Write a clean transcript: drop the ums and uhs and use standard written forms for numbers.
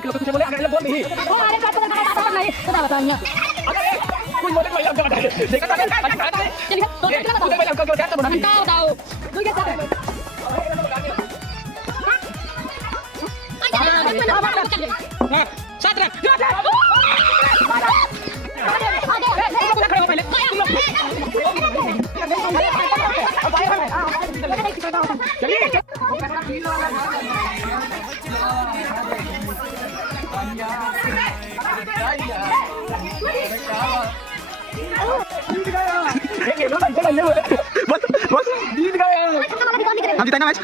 Kalau kita boleh agak lebih nih. Oh, ada satu kata lagi. Kenapa tanya? Kuy boleh bayar kau dah. Saya kata kan. Jadi kan Sudah bayar kau jatuh nanti. Kau tahu. Lu kan tahu. Satra. Bos, bos, di kaya. Nanti tanya, Mas.